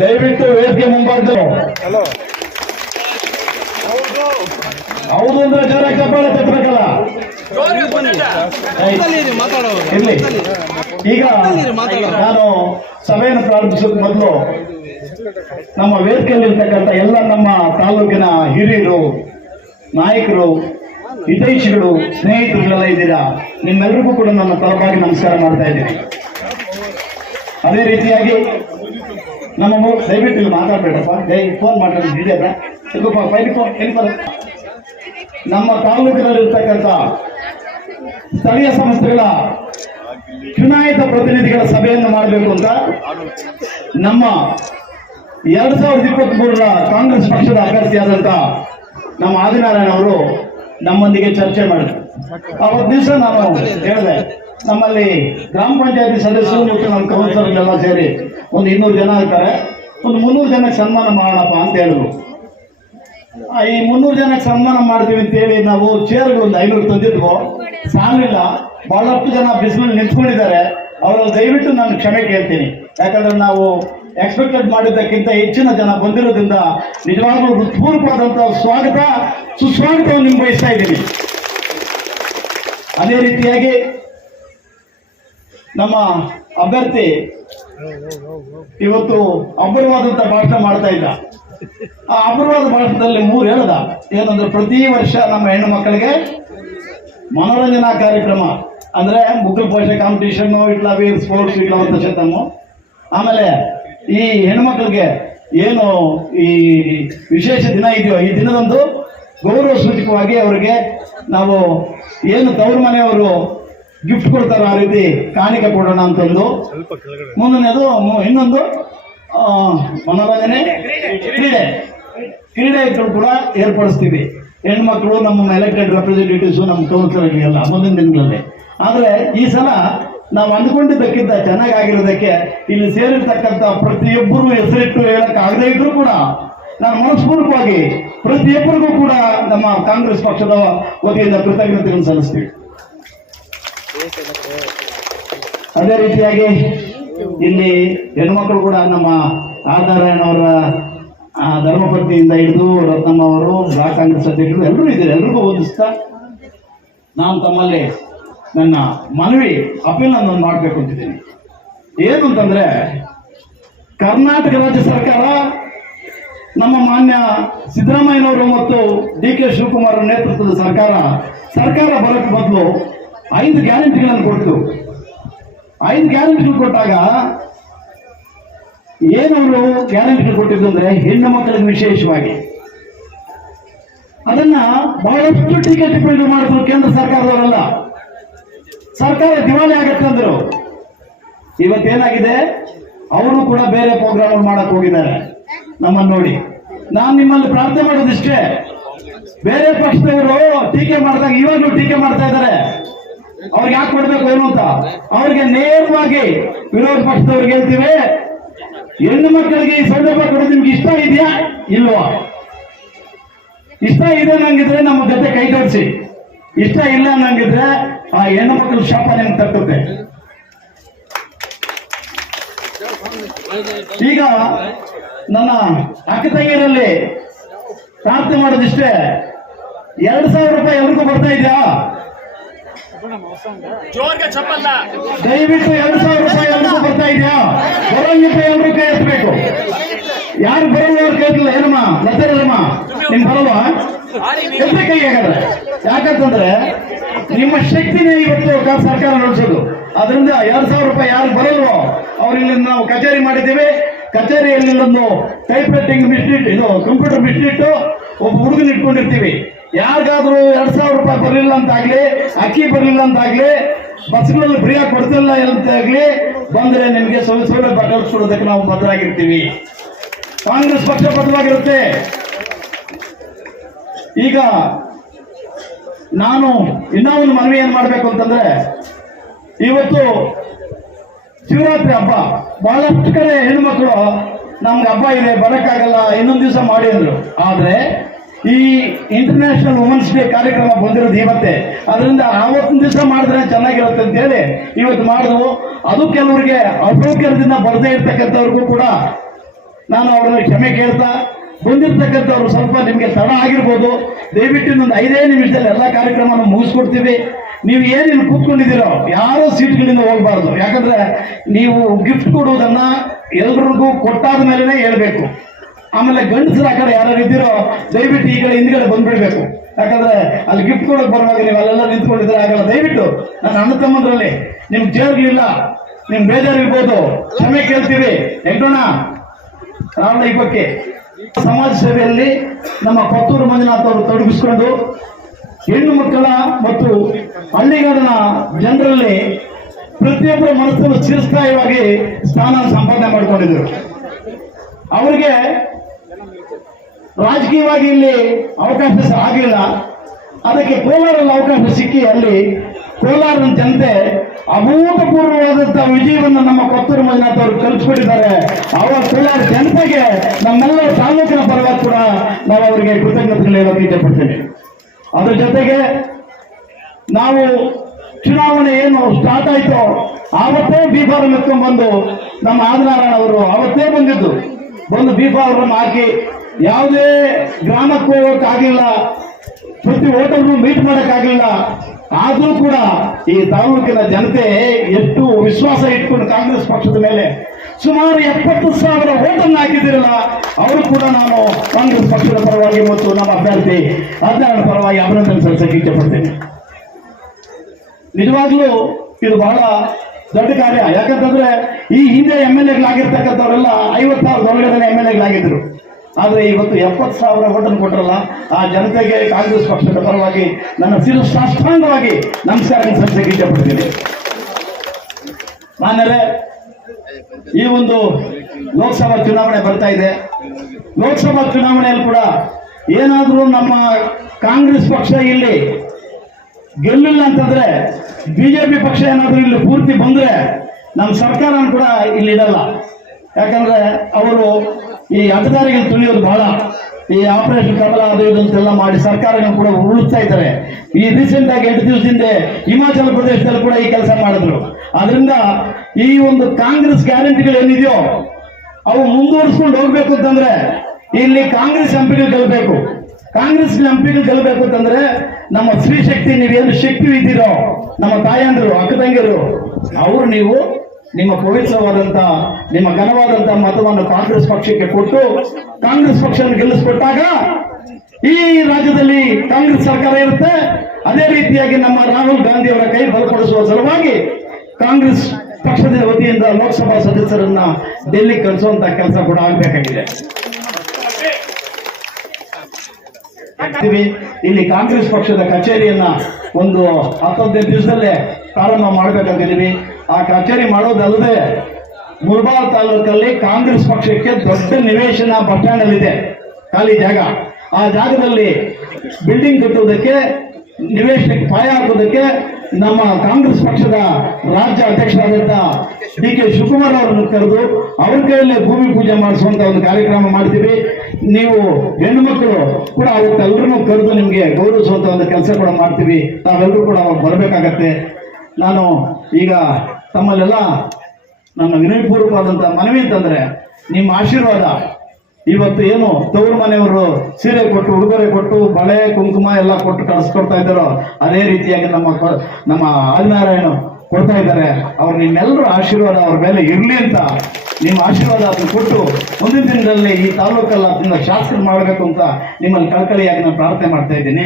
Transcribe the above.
ದಯವಿಟ್ಟು ವೇದಿಕೆ ಮುಂಭಾಗದಲ್ಲಿ. ಹೌದು. ಅಂದ್ರೆ ಜೋರ ಕಬ್ಬಾಳ ತಪ್ಪಬೇಕಲ್ಲ? ಇರ್ಲಿ. ಈಗ ನಾನು ಸಭೆಯನ್ನು ಪ್ರಾರಂಭಿಸೋದು ಮೊದಲು ನಮ್ಮ ವೇದಿಕೆಯಲ್ಲಿರ್ತಕ್ಕಂಥ ಎಲ್ಲ ನಮ್ಮ ತಾಲೂಕಿನ ಹಿರಿಯರು ನಾಯಕರು ಹಿತೈಷಿಗಳು ಸ್ನೇಹಿತರುಗಳೆಲ್ಲ ಇದ್ದೀರಾ? ನಿಮ್ಮೆಲ್ಲರಿಗೂ ಕೂಡ ನನ್ನ ತಲುಪಾಗಿ ನಮಸ್ಕಾರ ಮಾಡ್ತಾ ಇದ್ದೀನಿ. ಅದೇ ರೀತಿಯಾಗಿ ನಮ್ಮ ಮೂರು ದಯವಿಟ್ಟು ಇಲ್ಲಿ ಮಾತಾಡ್ಬೇಡಪ್ಪ. ದಯ ಫೋನ್ ಮಾಡ್ರಿ ಹಿಡಿಯದ ಇದಪ್ಪ ಫೈಲ್ ಫೋನ್ ಎಲ್ಲಿ ಬರ ನಮ್ಮ ತಾಲೂಕಿನಲ್ಲಿರ್ತಕ್ಕಂಥ ಸ್ಥಳೀಯ ಸಂಸ್ಥೆಗಳ ಚುನಾಯಿತ ಪ್ರತಿನಿಧಿಗಳ ಸಭೆಯನ್ನು ಮಾಡಬೇಕು ಅಂತ ನಮ್ಮ ಎರಡ್ ಸಾವಿರದ ಇಪ್ಪತ್ತ್ ಮೂರರ ಕಾಂಗ್ರೆಸ್ ಪಕ್ಷದ ಅಭ್ಯರ್ಥಿಯಾದಂತ ನಮ್ಮ ಆದಿನಾರಾಯಣ ಅವರು ನಮ್ಮೊಂದಿಗೆ ಚರ್ಚೆ ಮಾಡಿದ್ರು. ಅವತ್ತು ದಿವಸ ನಾನು ಹೇಳಿದೆ ನಮ್ಮಲ್ಲಿ ಗ್ರಾಮ ಪಂಚಾಯತಿ ಸದಸ್ಯರು ಮತ್ತು ನಮ್ಮ ಕೌನ್ಸಿಲರ್ಗಳೆಲ್ಲ ಸೇರಿ ಒಂದು ಇನ್ನೂರು ಜನ ಇರ್ತಾರೆ. ಒಂದು ಮುನ್ನೂರು ಜನಕ್ಕೆ ಸನ್ಮಾನ ಮಾಡೋಣಪ್ಪ ಅಂತ ಹೇಳಿದ್ರು. ಈ ಮುನ್ನೂರು ಜನಕ್ಕೆ ಸನ್ಮಾನ ಮಾಡ್ತೀವಿ ಅಂತೇಳಿ ನಾವು ಚೇರ್ಗಳು ಒಂದು ಐನೂರು ತಂದಿದ್ವು. ಸಾಲಿಲ್ಲ. ಬಹಳಷ್ಟು ಜನ ಬಿಸಿಲು ನಿಂತ್ಕೊಂಡಿದ್ದಾರೆ. ಅವರು ದಯವಿಟ್ಟು ನಾನು ಕ್ಷಮೆ ಕೇಳ್ತೀನಿ. ಯಾಕಂದ್ರೆ ನಾವು ಎಕ್ಸ್ಪೆಕ್ಟೆಡ್ ಮಾಡಿದ್ದಕ್ಕಿಂತ ಹೆಚ್ಚಿನ ಜನ ಬಂದಿರೋದ್ರಿಂದ ನಿಜವಾಗ್ಲೂ ಹೃತ್ಪೂರ್ವಕವಾದಂತಹ ಸ್ವಾಗತ ಸುಸ್ವಾಗತವನ್ನು ನಿಮ್ಗೆ ಬಯಸ್ತಾ ಇದ್ದೀನಿ. ಅದೇ ರೀತಿಯಾಗಿ ನಮ್ಮ ಅಭ್ಯರ್ಥಿ ಇವತ್ತು ಅಬ್ಬರವಾದಂತ ಭಾಷಣ ಮಾಡ್ತಾ ಇದ್ದ. ಆ ಅಪೂರ್ವಾದ ಭಾಷಣದಲ್ಲಿ ಮೂರು ಹೇಳ್ದ ಏನಂದ್ರೆ ಪ್ರತಿ ವರ್ಷ ನಮ್ಮ ಹೆಣ್ಣು ಮಕ್ಕಳಿಗೆ ಮನೋರಂಜನಾ ಕಾರ್ಯಕ್ರಮ. ಅಂದ್ರೆ ಮುಗ್ಗಲ್ ಪೋಷಣೆ ಕಾಂಪಿಟೇಷನ್ ಇಟ್ಲ ವೀರ್ ಸ್ಪೋರ್ಟ್ಸ್ ಇಟ್ಲವಂತ ಶತಮು ಆಮೇಲೆ ಈ ಹೆಣ್ಮಕ್ಳಿಗೆ ಏನು ಈ ವಿಶೇಷ ದಿನ ಇದೆಯೋ, ಈ ದಿನದಂದು ಗೌರವ ಸೂಚಕವಾಗಿ ಅವರಿಗೆ ನಾವು ಏನು ತವರು ಮನೆಯವರು ಗಿಫ್ಟ್ ಕೊಡ್ತಾರೆ ಆ ರೀತಿ ಕಾಣಿಕೆ ಕೊಡೋಣ ಅಂತಂದು. ಮುಂದನೇದು ಇನ್ನೊಂದು ಮನೋರಂಜನೆ ಕ್ರೀಡೆ. ಕ್ರೀಡೆಗಳು ಕೂಡ ಏರ್ಪಡಿಸ್ತೀವಿ. ಹೆಣ್ಮಕ್ಳು ನಮ್ಮ ಎಲೆಕ್ಟೆಡ್ ರೆಪ್ರೆಸೆಂಟೇಟಿವ್ಸ್ ನಮ್ಮ ಕೌನ್ಸಿಲರ್ಗೆಲ್ಲ ಮುಂದಿನ ದಿನಗಳಲ್ಲಿ. ಆದರೆ ಈ ಸಲ ನಾವು ಅಂದ್ಕೊಂಡಿದ್ದಕ್ಕಿಂತ ಚೆನ್ನಾಗಿರೋದಕ್ಕೆ ಇಲ್ಲಿ ಸೇರಿರ್ತಕ್ಕಂಥ ಪ್ರತಿಯೊಬ್ಬರು ಹೆಸರಿಟ್ಟು ಹೇಳಕ್ ಆಗದೇ ಇದ್ರು ಕೂಡ ನಾನು ಮನಸ್ಪೂರ್ವಕವಾಗಿ ಪ್ರತಿಯೊಬ್ಬರಿಗೂ ಕೂಡ ನಮ್ಮ ಕಾಂಗ್ರೆಸ್ ಪಕ್ಷದ ವತಿಯಿಂದ ಕೃತಜ್ಞತೆಗಳನ್ನು ಸಲ್ಲಿಸ್ತೀವಿ. ಅದೇ ರೀತಿಯಾಗಿ ಇಲ್ಲಿ ಹೆಣ್ಮಕ್ಳು ಕೂಡ ನಮ್ಮ ಆಧಾರಾಯಣವರ ಧರ್ಮಪತ್ನಿಯಿಂದ ಹಿಡಿದು ರತ್ನಮ್ಮ ಅವರು ಬ್ಲಾಕ್ ಕಾಂಗ್ರೆಸ್ ಅಧ್ಯಕ್ಷರು ಎಲ್ಲರೂ ಇದ್ದಾರೆ. ಎಲ್ರಿಗೂ ಓದಿಸ್ತಾ ನಾನು ತಮ್ಮಲ್ಲಿ ನನ್ನ ಮನವಿ, ಅಪೀಲ್ ಮಾಡಬೇಕು ಅಂತಿದ್ದೀನಿ. ಏನು ಅಂತಂದ್ರೆ, ಕರ್ನಾಟಕ ರಾಜ್ಯ ಸರ್ಕಾರ ನಮ್ಮ ಮಾನ್ಯ ಸಿದ್ದರಾಮಯ್ಯನವರು ಮತ್ತು ಡಿ ಕೆ ಶಿವಕುಮಾರ್ ನೇತೃತ್ವದ ಸರ್ಕಾರ ಸರ್ಕಾರ ಬರೋಕ್ಕೆ ಬದಲು ಐದು ಗ್ಯಾರಂಟಿಗಳನ್ನು ಕೊಡ್ತು. ಐದು ಗ್ಯಾರಂಟಿಗಳು ಕೊಟ್ಟಾಗ ಏನವರು ಗ್ಯಾರಂಟಿಗಳು ಕೊಟ್ಟಿದ್ದು ಅಂದ್ರೆ ಹೆಣ್ಣು ಮಕ್ಕಳಿಗೆ ವಿಶೇಷವಾಗಿ. ಅದನ್ನ ಬಹಳಷ್ಟು ಟೀಕೆ ಟಿಪ್ಪಣಿ ಮಾಡಿದ್ರು ಕೇಂದ್ರ ಸರ್ಕಾರದವರಲ್ಲ. ಸರ್ಕಾರ ದಿವಾಳಿ ಆಗತ್ತೆ ಅಂದ್ರು. ಇವತ್ತೇನಾಗಿದೆ? ಅವರು ಕೂಡ ಬೇರೆ ಪ್ರೋಗ್ರಾಮ್ ಮಾಡಕ್ ಹೋಗಿದ್ದಾರೆ. ನಮ್ಮನ್ನು ನೋಡಿ. ನಾನು ನಿಮ್ಮಲ್ಲಿ ಪ್ರಾರ್ಥನೆ ಮಾಡೋದಿಷ್ಟೇ. ಬೇರೆ ಪಕ್ಷದವರು ಟೀಕೆ ಮಾಡಿದಾಗ ಇವಾಗಲೂ ಟೀಕೆ ಮಾಡ್ತಾ ಇದ್ದಾರೆ. ಅವ್ರಿಗೆ ಯಾಕೆ ಕೊಡ್ಬೇಕು ಏನು ಅಂತ? ಅವ್ರಿಗೆ ನೇರವಾಗಿ ವಿರೋಧ ಪಕ್ಷದವ್ರಿಗೆ ಹೇಳ್ತೀವಿ. ಹೆಣ್ಣು ಮಕ್ಕಳಿಗೆ ಈ ಸೌಲಭ್ಯ ಕೊಡೋದು ನಿಮ್ಗೆ ಇಷ್ಟ ಇದೆಯಾ? ಇಲ್ವಾ? ಇಷ್ಟ ಇದೆ ನಂಗಿದ್ರೆ ನಮ್ಮ ಜೊತೆ ಕೈ ಜೋಡಿಸಿ ಇಷ್ಟ ಇಲ್ಲ ನಂಗಿದ್ರೆ ಆ ಹೆಣ್ಣು ಮಕ್ಕಳ ಶಾಪ ನಿಮ್ಗೆ ತಟ್ಟುತ್ತೆ ಈಗ ನನ್ನ ಅಕ್ಕ ತಂಗಿಯರಲ್ಲಿ ಪ್ರಾರ್ಥನೆ ಮಾಡೋದಿಷ್ಟೇ. ಎರಡು ಸಾವಿರ ರೂಪಾಯಿ ಎಲ್ರಿಗೂ ಬರ್ತಾ ಇದೆಯಾ? ಜೋರ್ಗೆ ಚಪ್ಪಲ್ಲ. ದಯವಿಟ್ಟು ಎರಡು ಸಾವಿರ ರೂಪಾಯಿ ಎಲ್ರಿಗೂ ಬರ್ತಾ ಇದೆಯಾ? ಬರೋಂಗಿದ್ರೆ ಎಲ್ರೂ ಕೈ ಎತ್ತಬೇಕು ಯಾರು ಬರಲ್ಲ ಅವ್ರು ಕೇಳಿಲ್ಲ ಏನಮ್ಮ? ಲತರಮ್ಮ ನಿಮ್ ಬರಲ್ವಾ? ಎತ್ತ ಕೈ ಹಾಗಾದ್ರೆ. ಯಾಕಂತಂದ್ರೆ ನಿಮ್ಮ ಶಕ್ತಿನೇ ಇವತ್ತು ಸರ್ಕಾರ ನಡೆಸೋದು. ಅದರಿಂದ ಎರಡು ಸಾವಿರ ರೂಪಾಯಿ ಯಾರು ಬರಲ್ವೋ ಇಲ್ಲಿ ನಾವು ಕಚೇರಿ ಮಾಡಿದ್ದೀವಿ. ಕಚೇರಿಯಲ್ಲಿ ಒಂದು ಟೈಪ್ ರೈಟಿಂಗ್ ಮಿಸ್ಟಿಟ್ ಇದು ಕಂಪ್ಯೂಟರ್ ಮಿಸ್ಟಿಟ್ಟು ಒಬ್ಬ ಹುಡುಗನ ಇಟ್ಕೊಂಡಿರ್ತೀವಿ. ಯಾರಿಗಾದ್ರೂ ಎರಡ್ ಸಾವಿರ ರೂಪಾಯಿ ಬರಲಿಲ್ಲ ಅಂತಾಗ್ಲಿ, ಅಕ್ಕಿ ಬರಲಿಲ್ಲ ಅಂತಾಗ್ಲಿ ಬಸ್ಗಳಲ್ಲಿ ಫ್ರೀಯಾಗಿ ಕೊಡ್ತಿಲ್ಲ ಅಂತಾಗ್ಲಿ, ಬಂದ್ರೆ ನಿಮಗೆ ಸೌಲಭ್ಯ ಕಲ್ಪಿಸ್ಕೊಡೋದಕ್ಕೆ ನಾವು ಬದ್ಧರಾಗಿರ್ತೀವಿ. ಕಾಂಗ್ರೆಸ್ ಪಕ್ಷ ಬದ್ಧವಾಗಿರುತ್ತೆ. ಈಗ ನಾನು ಇನ್ನೂ ಒಂದು ಮನವಿ ಏನ್ ಮಾಡ್ಬೇಕು ಅಂತಂದ್ರೆ, ಇವತ್ತು ಶಿವರಾತ್ರಿ ಹಬ್ಬ, ಬಹಳಷ್ಟು ಕಡೆ ಹೆಣ್ಮಕ್ಳು ನಮ್ಗೆ ಹಬ್ಬ ಇದೆ, ಬರಕ್ಕಾಗಲ್ಲ, ಇನ್ನೊಂದು ದಿವಸ ಮಾಡಿ ಅಂದ್ರು. ಆದ್ರೆ ಈ ಇಂಟರ್ನ್ಯಾಷನಲ್ ವುಮೆನ್ಸ್ ಡೇ ಕಾರ್ಯಕ್ರಮ ಬಂದಿರೋದು ಇವತ್ತೆ ಅದರಿಂದ ಆವತ್ತಿನ ದಿವಸ ಮಾಡಿದ್ರೆ ಚೆನ್ನಾಗಿರುತ್ತೆ ಅಂತ ಹೇಳಿ ಇವತ್ತು ಮಾಡಿದ್ವು. ಅದು ಕೆಲವರಿಗೆ ಅಸೌಕ್ಯದಿಂದ ಬರದೇ ಇರ್ತಕ್ಕಂಥವ್ರಿಗೂ ಕೂಡ ನಾನು ಅವರನ್ನು ಕ್ಷಮೆ ಕೇಳ್ತಾ, ಬಂದಿರ್ತಕ್ಕಂಥವ್ರು ಸ್ವಲ್ಪ ನಿಮಗೆ ತಡ ಆಗಿರ್ಬೋದು. ದಯವಿಟ್ಟು ಇನ್ನೊಂದು ಐದೇ ನಿಮಿಷದಲ್ಲಿ ಎಲ್ಲ ಕಾರ್ಯಕ್ರಮವನ್ನು ಮುಗಿಸ್ಕೊಡ್ತೀವಿ. ನೀವು ಏನೇನು ಕೂತ್ಕೊಂಡಿದ್ದೀರೋ, ಯಾರೋ ಸೀಟ್ಗಳಿಂದ ಹೋಗಬಾರ್ದು. ಯಾಕಂದ್ರೆ ನೀವು ಗಿಫ್ಟ್ ಕೊಡುವುದನ್ನ ಎಲ್ರಿಗೂ ಕೊಟ್ಟಾದ ಮೇಲೇ ಹೇಳ್ಬೇಕು. ಆಮೇಲೆ ಗಂಡಸರ ಕಡೆ ಯಾರು ಇದ್ದೀರೋ, ದಯವಿಟ್ಟು ಈ ಕಡೆ ಹಿಂದ್ಗಡೆ ಬಂದ್ಬಿಡ್ಬೇಕು. ಯಾಕಂದ್ರೆ ಅಲ್ಲಿ ಗಿಫ್ಟ್ ಕೊಡೋಕೆ ಬರುವಾಗ ನೀವು ಅಲ್ಲೆಲ್ಲ ನಿಂತ್ಕೊಂಡಿದ್ರೆ ಆಗಲ್ಲ ದಯವಿಟ್ಟು ನನ್ನ ಅಣ್ಣ ತಮ್ಮಂದ್ರಲ್ಲಿ ನಿಮ್ ಇಲ್ಲ, ನಿಮ್ ಬೇಜಾರಿರ್ಬೋದು ಕ್ಷಮೆ ಕೇಳ್ತೀವಿ. ಹೆಗ್ಡೋಣ ರಾವಣ ಇಬ್ಬಕ್ಕೆ ಸಮಾಜ ಸೇವೆಯಲ್ಲಿ ನಮ್ಮ ಕೊತ್ತೂರು ಮಂಜುನಾಥ್ ಅವರು ತೊಡಗಿಸ್ಕೊಂಡು ಹೆಣ್ಣು ಮಕ್ಕಳ ಮತ್ತು ಹಳ್ಳಿಗಾರನ ಜನರಲ್ಲಿ ಪ್ರತಿಯೊಬ್ಬರ ಮನಸ್ಸನ್ನು ಚಿರಸ್ಥಾಯವಾಗಿ ಸ್ಥಾನ ಸಂಪಾದನೆ ಮಾಡಿಕೊಂಡಿದ್ರು. ಅವರಿಗೆ ರಾಜಕೀಯವಾಗಿ ಇಲ್ಲಿ ಅವಕಾಶ ಸಹ ಆಗಿಲ್ಲ. ಅದಕ್ಕೆ ಕೋಲಾರಲ್ಲಿ ಅವಕಾಶ ಸಿಕ್ಕಿ ಅಲ್ಲಿ ಕೋಲಾರದ ಜನತೆ ಅಭೂತಪೂರ್ವವಾದಂತಹ ವಿಜಯವನ್ನು ನಮ್ಮ ಕೊತ್ತೂರು ಮಂಜುನಾಥ್ ಅವರು ಕಲ್ಪಿಸ್ಬಿಟ್ಟಿದ್ದಾರೆ ಅವರ ಕೋಲಾರ ಜನತೆಗೆ ನಮ್ಮೆಲ್ಲ ತಾಲೂಕಿನ ಪರವಾಗಿ ಕೂಡ ನಾವು ಅವರಿಗೆ ಕೃತಜ್ಞತೆಗಳು ಹೇಳೋಕೆ ಇಷ್ಟಪಡ್ತೇನೆ. ಅದ್ರ ಜೊತೆಗೆ ನಾವು ಚುನಾವಣೆ ಏನು ಸ್ಟಾರ್ಟ್ ಆಯ್ತೋ ಆವತ್ತೇ ಬಿ ಫಾರಂ ಎತ್ಕೊಂಡ್ ಬಂದು ನಮ್ಮ ಆದಿನಾರಾಯಣ ಅವರು ಅವತ್ತೇ ಬಂದಿದ್ದು. ಬಂದು ಫಾರಂ ಹಾಕಿ ಯಾವುದೇ ಗ್ರಾಮಕ್ಕೆ ಹೋಗೋಕ್ಕಾಗಿಲ್ಲ, ಪ್ರತಿ ಹೋಟೆಲ್ ಮೀಟ್ ಮಾಡೋಕ್ಕಾಗಿಲ್ಲ. ಆದರೂ ಕೂಡ ಈ ತಾಲೂಕಿನ ಜನತೆ ಎಷ್ಟು ವಿಶ್ವಾಸ ಇಟ್ಕೊಂಡು ಕಾಂಗ್ರೆಸ್ ಪಕ್ಷದ ಮೇಲೆ ಸುಮಾರು ಎಪ್ಪತ್ತು ಸಾವಿರ ಓಟನ್ನು ಹಾಕಿದ್ದಿರಲ್ಲ, ಅವರು ಕೂಡ ನಾನು ಕಾಂಗ್ರೆಸ್ ಪಕ್ಷದ ಪರವಾಗಿ ಮತ್ತು ನಮ್ಮ ಅಭ್ಯರ್ಥಿ ಹದಿನಾರರ ಪರವಾಗಿ ಅಭಿನಂದನೆ ಸಲ್ಲಿಸಕ್ಕೆ ಇಷ್ಟಪಡ್ತೇನೆ ನಿಜವಾಗ್ಲೂ ಇದು ಬಹಳ ದೊಡ್ಡ ಕಾರ್ಯ. ಯಾಕಂತಂದ್ರೆ ಈ ಹಿಂದೆ ಎಂ ಎಲ್ ಎಗಳಾಗಿರ್ತಕ್ಕಂಥವರೆಲ್ಲ ಐವತ್ತು ಸಾವಿರದ ಎಂ ಎಲ್ ಎಗಳಾಗಿದ್ರು ಆದ್ರೆ ಇವತ್ತು ಎಪ್ಪತ್ತು ಸಾವಿರ ಓಟನ್ನು ಕೊಟ್ಟರಲ್ಲ ಆ ಜನತೆಗೆ ಕಾಂಗ್ರೆಸ್ ಪಕ್ಷದ ಪರವಾಗಿ ನನ್ನ ಸಿರು ಸಾಷ್ಟಾಂಗವಾಗಿ ನಮಸ್ಕಾರ ಸಂಸ್ಥೆಗೆ ಇಷ್ಟಪಡ್ತೀನಿ ಆಮೇಲೆ ಈ ಒಂದು ಲೋಕಸಭಾ ಚುನಾವಣೆ ಬರ್ತಾ ಇದೆ. ಲೋಕಸಭಾ ಚುನಾವಣೆಯಲ್ಲಿ ಕೂಡ ಏನಾದರೂ ನಮ್ಮ ಕಾಂಗ್ರೆಸ್ ಪಕ್ಷ ಇಲ್ಲಿ ಗೆಲ್ಲಿಲ್ಲ ಅಂತಂದ್ರೆ ಬಿಜೆಪಿ ಪಕ್ಷ ಏನಾದರೂ ಇಲ್ಲಿ ಪೂರ್ತಿ ಬಂದ್ರೆ ನಮ್ಮ ಸರ್ಕಾರ ಕೂಡ ಇಲ್ಲಿ ಇಡಲ್ಲ. ಯಾಕಂದ್ರೆ ಅವರು ಈ ಅಧಿಕಾರಿಗೆ ತುಳಿಯೋದು ಬಹಳ ಈ ಆಪರೇಷನ್ ಕಮಲ ಅದು ಇದು ಅಂತೆಲ್ಲ ಮಾಡಿ ಸರ್ಕಾರಗಳು ಕೂಡ ಉಳಿಸ್ತಾ ಇದ್ದಾರೆ. ಈ ರೀಸೆಂಟ್ ಆಗಿ ಎಂಟು ಹಿಂದೆ ಹಿಮಾಚಲ ಪ್ರದೇಶದಲ್ಲಿ ಕೂಡ ಈ ಕೆಲಸ ಮಾಡಿದ್ರು. ಅದರಿಂದ ಈ ಒಂದು ಕಾಂಗ್ರೆಸ್ ಗ್ಯಾರಂಟಿಗಳು ಏನಿದೆಯೋ ಅವು ಮುಂದುವರಿಸ್ಕೊಂಡು ಹೋಗ್ಬೇಕು ಅಂತಂದ್ರೆ ಇಲ್ಲಿ ಕಾಂಗ್ರೆಸ್ ಎಂಪಿಗಳು ಗೆಲ್ಲಬೇಕು ಕಾಂಗ್ರೆಸ್ ಎಂಪಿಗಳು ಗೆಲ್ಲಬೇಕು ಅಂತಂದ್ರೆ ನಮ್ಮ ಸ್ತ್ರೀ ಶಕ್ತಿ, ನೀವೇನು ಶಕ್ತಿ ಇದ್ದೀರೋ, ನಮ್ಮ ತಾಯಂದಿರು ಅಕ್ಕ ತಂಗಿರು ಅವ್ರು ನೀವು ನಿಮ್ಮ ಪವಿತ್ರವಾದಂತ, ನಿಮ್ಮ ಘನವಾದಂತ ಮತವನ್ನು ಕಾಂಗ್ರೆಸ್ ಪಕ್ಷಕ್ಕೆ ಕೊಟ್ಟು, ಕಾಂಗ್ರೆಸ್ ಪಕ್ಷವನ್ನು ಗೆಲ್ಲಿಸಿಕೊಟ್ಟಾಗ ಈ ರಾಜ್ಯದಲ್ಲಿ ಕಾಂಗ್ರೆಸ್ ಸರ್ಕಾರ ಇರುತ್ತೆ. ಅದೇ ರೀತಿಯಾಗಿ ನಮ್ಮ ರಾಹುಲ್ ಗಾಂಧಿ ಅವರ ಕೈ ಬಲಪಡಿಸುವ ಸಲುವಾಗಿ ಕಾಂಗ್ರೆಸ್ ಪಕ್ಷದ ವತಿಯಿಂದ ಲೋಕಸಭಾ ಸದಸ್ಯರನ್ನ ಡೆಲ್ಲಿ ಕಳಿಸುವಂತ ಕೆಲಸ ಕೂಡ ಆಗಬೇಕಾಗಿದೆ. ಇಲ್ಲಿ ಕಾಂಗ್ರೆಸ್ ಪಕ್ಷದ ಕಚೇರಿಯನ್ನ ಒಂದು ಹತ್ತೊಂದೈದು ದಿವಸದಲ್ಲೇ ಪ್ರಾರಂಭ ಮಾಡಬೇಕಂತಿದ್ದೀವಿ. ಆ ಕಚೇರಿ ಮಾಡೋದಲ್ಲದೆ ಮುರ್ಬಾಲ್ ತಾಲೂಕಲ್ಲಿ ಕಾಂಗ್ರೆಸ್ ಪಕ್ಷಕ್ಕೆ ದೊಡ್ಡ ನಿವೇಶನ ಬಸ್ ಖಾಲಿ ಜಾಗ. ಆ ಜಾಗದಲ್ಲಿ ಬಿಲ್ಡಿಂಗ್ ಕಟ್ಟುವುದಕ್ಕೆ ನಿವೇಶನಕ್ಕೆ ಪಾಯ ಹಾಕೋದಕ್ಕೆ ನಮ್ಮ ಕಾಂಗ್ರೆಸ್ ಪಕ್ಷದ ರಾಜ್ಯ ಅಧ್ಯಕ್ಷರಾದಂತ ಡಿ ಕೆ ಶಿವಕುಮಾರ್ ಅವರನ್ನು ಕರೆದು ಅವ್ರ ಕೈಯಲ್ಲೇ ಭೂಮಿ ಪೂಜೆ ಮಾಡಿಸುವಂತ ಒಂದು ಕಾರ್ಯಕ್ರಮ ಮಾಡ್ತೀವಿ. ನೀವು ಹೆಣ್ಣು ಮಕ್ಕಳು ಕೂಡ ಅವತ್ತೆಲ್ಲರನ್ನೂ ಕರೆದು ನಿಮಗೆ ಗೌರವಿಸುವಂತ ಒಂದು ಕೆಲಸ ಕೂಡ ಮಾಡ್ತೀವಿ. ತಾವೆಲ್ಲರೂ ಕೂಡ ಬರಬೇಕಾಗತ್ತೆ. ನಾನು ಈಗ ತಮ್ಮಲ್ಲೆಲ್ಲ ನನ್ನ ವಿನಯಪೂರ್ವಕವಾದಂತಹ ಮನವಿ ಅಂತಂದ್ರೆ ನಿಮ್ಮ ಆಶೀರ್ವಾದ. ಇವತ್ತು ಏನು ತವರು ಮನೆಯವರು ಸೀರೆ ಕೊಟ್ಟು, ಉಡುಗೊರೆ ಕೊಟ್ಟು, ಬಳೆ, ಕುಂಕುಮ ಎಲ್ಲ ಕೊಟ್ಟು ಕಳಿಸ್ಕೊಡ್ತಾ ಇದ್ದಾರೋ, ಅದೇ ರೀತಿಯಾಗಿ ನಮ್ಮ ನಮ್ಮ ಆದಿನಾರಾಯಣ ಕೊಡ್ತಾ ಇದ್ದಾರೆ. ಅವ್ರು ನಿಮ್ಮೆಲ್ಲರ ಆಶೀರ್ವಾದ ಅವ್ರ ಮೇಲೆ ಇರಲಿ ಅಂತ ನಿಮ್ಮ ಆಶೀರ್ವಾದ ಅದನ್ನು ಕೊಟ್ಟು ಮುಂದಿನ ದಿನದಲ್ಲಿ ಈ ತಾಲೂಕಲ್ಲ ಅದನ್ನ ಶಾಸಕರು ಮಾಡಬೇಕು ಅಂತ ನಿಮ್ಮಲ್ಲಿ ಕಳಕಳಿಯಾಗಿ ನಾನು ಪ್ರಾರ್ಥನೆ ಮಾಡ್ತಾ ಇದ್ದೀನಿ.